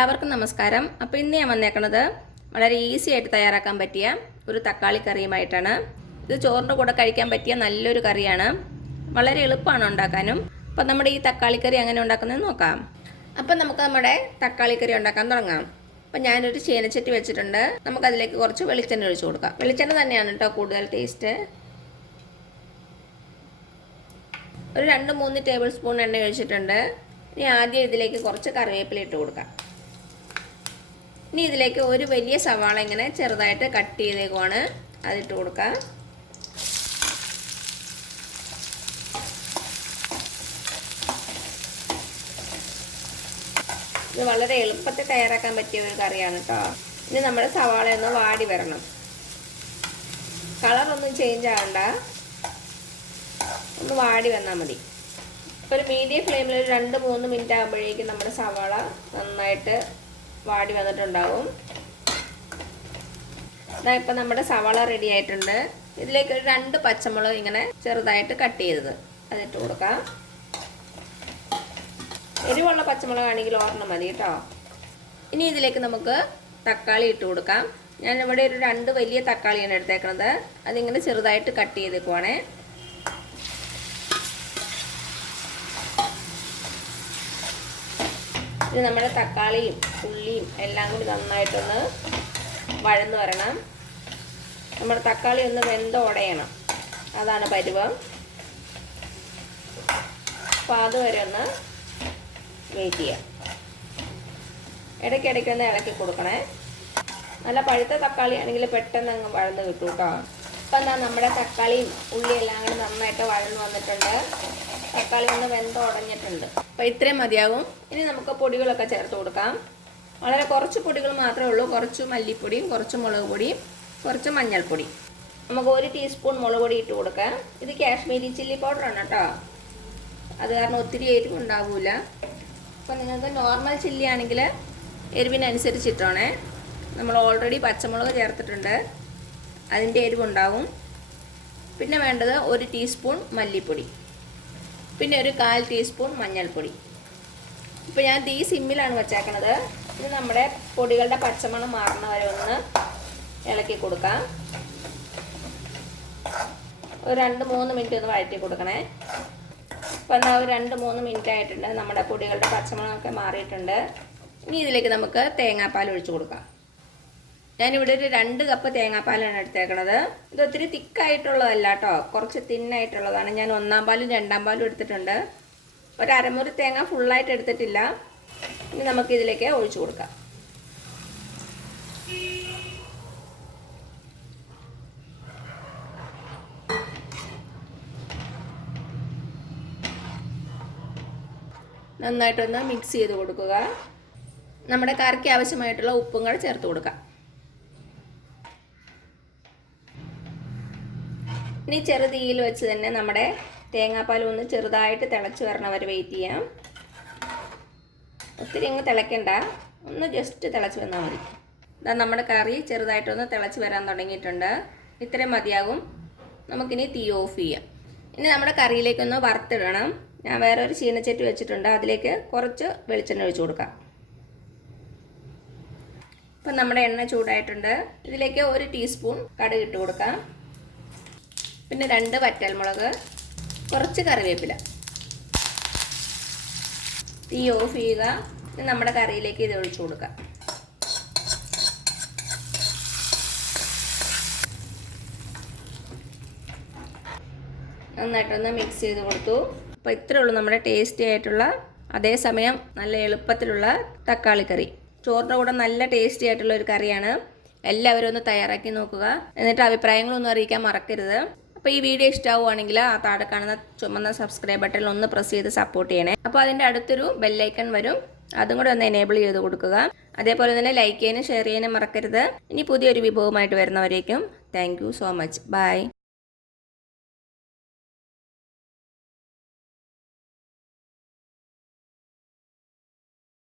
എല്ലാവർക്കും നമസ്കാരം. അപ്പോൾ ഇന്ന് ഞാൻ വന്നേക്കുന്നത് വളരെ ഈസി ആയിട്ട് തയ്യാറാക്കാൻ പറ്റിയ ഒരു തക്കാളി കറിയുമായിട്ടാണ്. ഇത് ചോറിൻ്റെ കൂടെ കഴിക്കാൻ പറ്റിയ നല്ലൊരു കറിയാണ്. വളരെ എളുപ്പമാണ് ഉണ്ടാക്കാനും. അപ്പോൾ നമ്മുടെ ഈ തക്കാളി കറി എങ്ങനെ ഉണ്ടാക്കുന്നതെന്ന് നോക്കാം. അപ്പോൾ നമുക്ക് നമ്മുടെ തക്കാളി കറി ഉണ്ടാക്കാൻ തുടങ്ങാം. അപ്പോൾ ഞാനൊരു ചീനച്ചട്ടി വെച്ചിട്ടുണ്ട്. നമുക്കതിലേക്ക് കുറച്ച് വെളിച്ചെണ്ണ ഒഴിച്ച് കൊടുക്കാം. വെളിച്ചെണ്ണ തന്നെയാണ് കേട്ടോ കൂടുതൽ ടേസ്റ്റ്. ഒരു 2-3 ടേബിൾ സ്പൂൺ എണ്ണ ഒഴിച്ചിട്ടുണ്ട്. ഇനി ആദ്യം ഇതിലേക്ക് കുറച്ച് കറിവേപ്പില ഇട്ട് കൊടുക്കാം. ഇനി ഇതിലേക്ക് ഒരു വലിയ സവാള ഇങ്ങനെ ചെറുതായിട്ട് കട്ട് ചെയ്തേക്കുവാണ്, അതിട്ട് കൊടുക്കാം. ഇത് വളരെ എളുപ്പത്തിൽ തയ്യാറാക്കാൻ പറ്റിയ ഒരു കറിയാണ് കേട്ടോ. ഇനി നമ്മുടെ സവാള ഒന്ന് വാടി വരണം. കളറൊന്നും ചേഞ്ച് ആവണ്ട, ഒന്ന് വാടി വന്നാൽ മതി. ഒരു മീഡിയം ഫ്ലെയിമിൽ ഒരു 2-3 മിനിറ്റ് ആകുമ്പോഴേക്കും നമ്മുടെ സവാള നന്നായിട്ട് വാടി വന്നിട്ടുണ്ടാവും. ഇപ്പം നമ്മുടെ സവാള റെഡി ആയിട്ടുണ്ട്. ഇതിലേക്ക് ഒരു 2 പച്ചമുളക് ഇങ്ങനെ ചെറുതായിട്ട് കട്ട് ചെയ്തത് അതിട്ട് കൊടുക്കാം. എരിവുള്ള പച്ചമുളകാണെങ്കിൽ ഒരെണ്ണം മതി കേട്ടോ. ഇനി ഇതിലേക്ക് നമുക്ക് തക്കാളി ഇട്ട് കൊടുക്കാം. ഞാനിവിടെ ഒരു 2 വലിയ തക്കാളിയാണ് എടുത്തേക്കുന്നത്. അതിങ്ങനെ ചെറുതായിട്ട് കട്ട് ചെയ്തേക്കുവാണേ. ഇത് നമ്മുടെ തക്കാളിയും ഉള്ളിയും എല്ലാം കൂടി നന്നായിട്ടൊന്ന് വഴന്ന് വരണം. നമ്മുടെ തക്കാളി ഒന്ന് വെന്തുടയണം, അതാണ് പരുവം. അപ്പോൾ അതുവരെ ഒന്ന് വെയിറ്റ് ചെയ്യാം. ഇടയ്ക്കിടയ്ക്കൊന്ന് ഇളക്കി കൊടുക്കണേ. നല്ല പഴുത്ത തക്കാളി ആണെങ്കിൽ പെട്ടെന്ന് അങ്ങ് വഴന്ന് കിട്ടും കേട്ടോ. ഇപ്പം എന്താ നമ്മുടെ തക്കാളിയും ഉള്ളിയെല്ലാം കൂടി നന്നായിട്ട് വഴന്ന് വന്നിട്ടുണ്ട്. തക്കാളി ഒന്ന് വെന്തുടഞ്ഞിട്ടുണ്ട്. അപ്പോൾ ഇത്രയും മതിയാകും. ഇനി നമുക്ക് പൊടികളൊക്കെ ചേർത്ത് കൊടുക്കാം. വളരെ കുറച്ച് പൊടികൾ മാത്രമേ ഉള്ളൂ. കുറച്ച് മല്ലിപ്പൊടിയും കുറച്ച് മുളക് പൊടിയും കുറച്ച് മഞ്ഞൾപ്പൊടി. നമുക്ക് 1 ടീസ്പൂൺ മുളക് പൊടി ഇട്ട് കൊടുക്കാം. ഇത് കാശ്മീരി ചില്ലി പൗഡറാണ് കേട്ടോ. അത് കാരണം ഒത്തിരി എരിവ് ഉണ്ടാവില്ല. അപ്പോൾ നിങ്ങൾക്ക് നോർമൽ ചില്ലി ആണെങ്കിൽ എരിവിനനുസരിച്ചിട്ടാണേ. നമ്മൾ ഓൾറെഡി പച്ചമുളക് ചേർത്തിട്ടുണ്ട്, അതിൻ്റെ എരിവുണ്ടാവും. പിന്നെ വേണ്ടത് 1 ടീസ്പൂൺ മല്ലിപ്പൊടി, പിന്നെ ഒരു 1/4 ടീസ്പൂൺ മഞ്ഞൾപ്പൊടി. ഇപ്പോൾ ഞാൻ തീ സിമ്മിലാണ് വെച്ചേക്കണത്. ഇത് നമ്മുടെ പൊടികളുടെ പച്ചമണം മാറുന്ന വരെ ഒന്ന് ഇളക്കി കൊടുക്കാം. ഒരു 2-3 മിനിറ്റ് ഒന്ന് വഴറ്റി കൊടുക്കണേ. അപ്പോൾ എന്താ ഒരു 2-3 മിനിറ്റ് ആയിട്ടുണ്ട്. നമ്മുടെ പൊടികളുടെ പച്ചമണമൊക്കെ മാറിയിട്ടുണ്ട്. ഇനി ഇതിലേക്ക് നമുക്ക് തേങ്ങാപ്പാൽ ഒഴിച്ച് കൊടുക്കാം. ഞാനിവിടെ ഒരു 2 കപ്പ് തേങ്ങാപ്പാലാണ് എടുത്തേക്കണത്. ഇത് ഒത്തിരി തിക്കായിട്ടുള്ളതല്ല കേട്ടോ, കുറച്ച് തിന്നായിട്ടുള്ളതാണ്. ഞാൻ 1-ാം പാലും 2-ാം പാലും എടുത്തിട്ടുണ്ട്. ഒരു അരമുറി തേങ്ങ ഫുള്ളായിട്ട് എടുത്തിട്ടില്ല. ഇനി നമുക്ക് ഇതിലേക്ക് ഒഴിച്ചു കൊടുക്കാം. നന്നായിട്ടൊന്ന് മിക്സ് ചെയ്ത് കൊടുക്കുക. നമ്മുടെ കറിക്ക് ആവശ്യമായിട്ടുള്ള ഉപ്പും കൂടെ ചേർത്ത് കൊടുക്കാം. ഇനി ചെറുതീയിൽ വെച്ച് തന്നെ നമ്മുടെ തേങ്ങാപ്പാൽ ഒന്ന് ചെറുതായിട്ട് തിളച്ച് വരണവരെ വെയിറ്റ് ചെയ്യാം. ഒത്തിരി അങ്ങ് തിളയ്ക്കണ്ട, ഒന്ന് ജസ്റ്റ് തിളച്ച് വന്നാൽ മതി. ഇതാ നമ്മുടെ കറി ചെറുതായിട്ടൊന്ന് തിളച്ച് വരാൻ തുടങ്ങിയിട്ടുണ്ട്. ഇത്രയും മതിയാകും. നമുക്കിനി തീ ഓഫ് ചെയ്യാം. ഇനി നമ്മുടെ കറിയിലേക്കൊന്ന് വറുത്തിടണം. ഞാൻ വേറെ ഒരു ചീനച്ചട്ടി വെച്ചിട്ടുണ്ട്, അതിലേക്ക് കുറച്ച് വെളിച്ചെണ്ണ ഒഴിച്ച് കൊടുക്കാം. ഇപ്പം നമ്മുടെ എണ്ണ ചൂടായിട്ടുണ്ട്. ഇതിലേക്ക് 1 ടീസ്പൂൺ കടുക് ഇട്ട് കൊടുക്കാം. പിന്നെ 2 വറ്റൽമുളക്, കുറച്ച് കറിവേപ്പില. തീ ഓഫ് ചെയ്യുക. നമ്മുടെ കറിയിലേക്ക് ഇത് ഒഴിച്ചു കൊടുക്കാം. നന്നായിട്ടൊന്ന് മിക്സ് ചെയ്ത് കൊടുത്തു. അപ്പോൾ ഇത്രയേ ഉള്ളൂ നമ്മുടെ ടേസ്റ്റി ആയിട്ടുള്ള, അതേസമയം നല്ല എളുപ്പത്തിലുള്ള തക്കാളി കറി. ചോറിൻ്റെ കൂടെ നല്ല ടേസ്റ്റി ആയിട്ടുള്ള ഒരു കറിയാണ്. എല്ലാവരും ഒന്ന് തയ്യാറാക്കി നോക്കുക. എന്നിട്ട് അഭിപ്രായങ്ങളൊന്നും അറിയിക്കാൻ മറക്കരുത്. അപ്പോൾ ഈ വീഡിയോ ഇഷ്ടമാവുകയാണെങ്കിൽ ആ താഴെ കാണുന്ന ചുമന്ന സബ്സ്ക്രൈബ് ബട്ടണിൽ ഒന്ന് പ്രസ് ചെയ്ത് സപ്പോർട്ട് ചെയ്യണേ. അപ്പോൾ അതിൻ്റെ അടുത്തൊരു ബെല്ലൈക്കൺ വരും, അതും കൂടെ ഒന്ന് എനേബിൾ ചെയ്ത് കൊടുക്കുക. അതേപോലെ തന്നെ ലൈക്ക് ചെയ്യാനും ഷെയർ ചെയ്യാനും മറക്കരുത്. ഇനി പുതിയൊരു വിഭവമായിട്ട് വരുന്നവരേക്കും thank you so much. By.